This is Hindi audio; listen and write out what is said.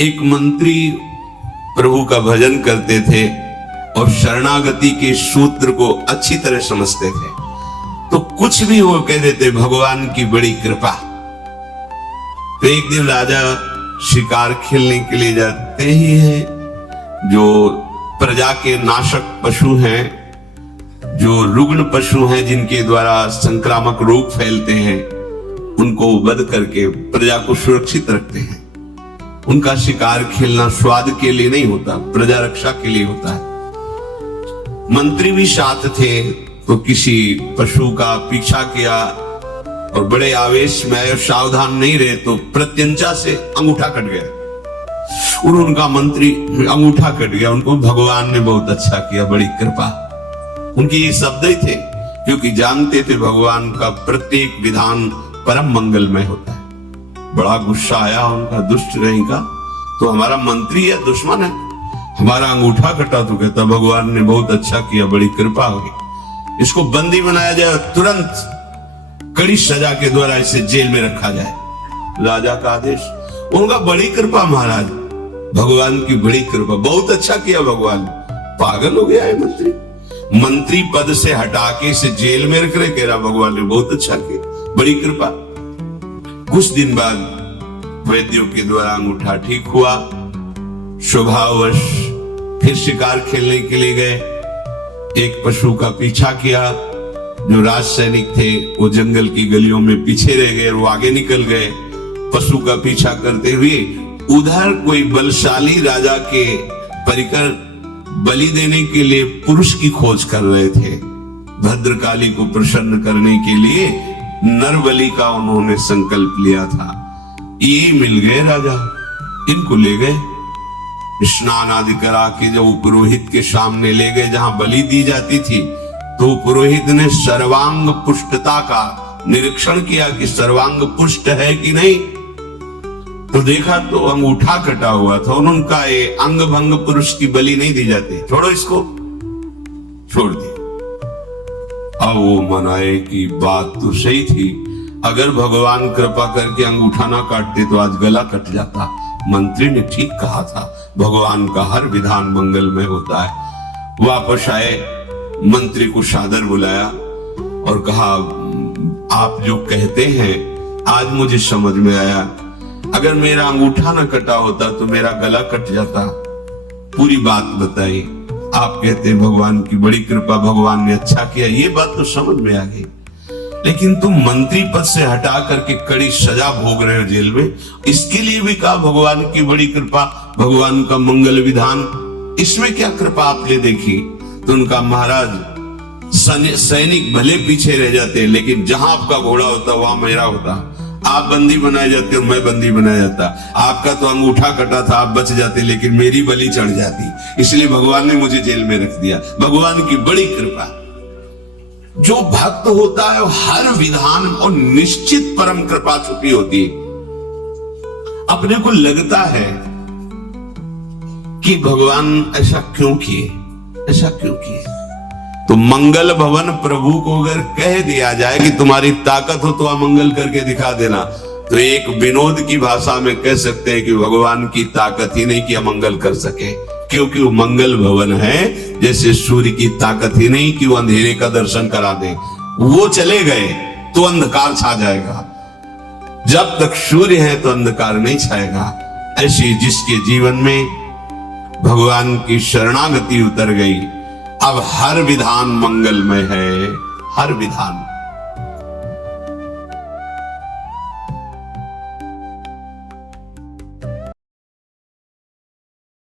एक मंत्री प्रभु का भजन करते थे और शरणागति के सूत्र को अच्छी तरह समझते थे, तो कुछ भी वो कह देते भगवान की बड़ी कृपा। तो एक दिन राजा शिकार खेलने के लिए जाते ही है, जो प्रजा के नाशक पशु हैं, जो रुग्ण पशु हैं, जिनके द्वारा संक्रामक रोग फैलते हैं, उनको वध करके प्रजा को सुरक्षित रखते हैं। उनका शिकार खेलना स्वाद के लिए नहीं होता, प्रजा रक्षा के लिए होता है। मंत्री भी साथ थे, तो किसी पशु का पीछा किया और बड़े आवेश में आए, सावधान नहीं रहे तो प्रत्यंचा से अंगूठा कट गया। और उनका मंत्री अंगूठा कट गया, उनको भगवान ने बहुत अच्छा किया, बड़ी कृपा। उनके ये शब्द ही थे, क्योंकि जानते थे भगवान का प्रत्येक विधान परम मंगलमय होता है। बड़ा गुस्सा आया उनका, दुष्ट रहेगा तो हमारा मंत्री है दुश्मन है, हमारा अंगूठा कटा, तो कहता भगवान ने बहुत अच्छा किया, बड़ी कृपा होगी, इसको बंदी बनाया जाए, तुरंत कड़ी सजा के द्वारा इसे जेल में रखा जाए। राजा का आदेश, उनका बड़ी कृपा महाराज, भगवान की बड़ी कृपा, बहुत अच्छा किया भगवान। पागल हो गया है मंत्री, मंत्री पद से हटा के इसे जेल में रख रहे, कह रहा भगवान ने बहुत अच्छा किया, बड़ी कृपा। कुछ दिन बाद वैद्यों के द्वारा अंगूठा ठीक हुआ, स्वभाववश फिर शिकार खेलने के लिए गए। एक पशु का पीछा किया, जो राज सैनिक थे वो जंगल की गलियों में पीछे रह गए, वो आगे निकल गए। पशु का पीछा करते हुए उधर कोई बलशाली राजा के परिकर बलि देने के लिए पुरुष की खोज कर रहे थे। भद्रकाली को प्रसन्न करने के लिए नर बलि का उन्होंने संकल्प लिया था। ये मिल गए राजा, इनको ले गए, स्नान आदि करा के जब पुरोहित के सामने ले गए जहां बलि दी जाती थी, तो पुरोहित ने सर्वांग पुष्टता का निरीक्षण किया कि सर्वांग पुष्ट है कि नहीं। तो देखा तो अंगूठा कटा हुआ था। उन्होंने कहा ये अंग भंग पुरुष की बलि नहीं दी जाती, छोड़ो इसको, छोड़ दी। अब वो मनाए कि बात तो सही थी, अगर भगवान कृपा करके अंगूठा ना काटते तो आज गला कट जाता। मंत्री ने ठीक कहा था, भगवान का हर विधान मंगलमय होता है। वापस आए, मंत्री को सादर बुलाया और कहा आप जो कहते हैं आज मुझे समझ में आया, अगर मेरा अंगूठा ना कटा होता तो मेरा गला कट जाता। पूरी बात बताई। आप कहते हैं भगवान की बड़ी कृपा, भगवान ने अच्छा किया, ये बात तो समझ में आ गई, लेकिन तुम मंत्री पद से हटा करके कड़ी सजा भोग रहे हो जेल में, इसके लिए भी कहा भगवान की बड़ी कृपा, भगवान का मंगल विधान, इसमें क्या कृपा आपने देखी? तो उनका महाराज सैनिक भले पीछे रह जाते, लेकिन जहां आपका घोड़ा होता वहां मेरा होता। आप बंदी बनाए जाते और मैं बंदी बनाया जाता। आपका तो अंगूठा कटा था, आप बच जाते, लेकिन मेरी बलि चढ़ जाती, इसलिए भगवान ने मुझे जेल में रख दिया। भगवान की बड़ी कृपा। जो भक्त होता है हर विधान और निश्चित परम कृपा छुपी होती है। अपने को लगता है कि भगवान ऐसा क्यों किए, ऐसा क्यों किए, तो मंगल भवन प्रभु को अगर कह दिया जाए कि तुम्हारी ताकत हो तो अमंगल करके दिखा देना, तो एक विनोद की भाषा में कह सकते हैं कि भगवान की ताकत ही नहीं कि अमंगल कर सके, क्योंकि वो मंगल भवन है। जैसे सूर्य की ताकत ही नहीं कि वो अंधेरे का दर्शन करा दे, वो चले गए तो अंधकार छा जाएगा, जब तक सूर्य है तो अंधकार नहीं छाएगा। ऐसे जिसके जीवन में भगवान की शरणागति उतर गई, अब हर विधान मंगलमय है, हर विधान।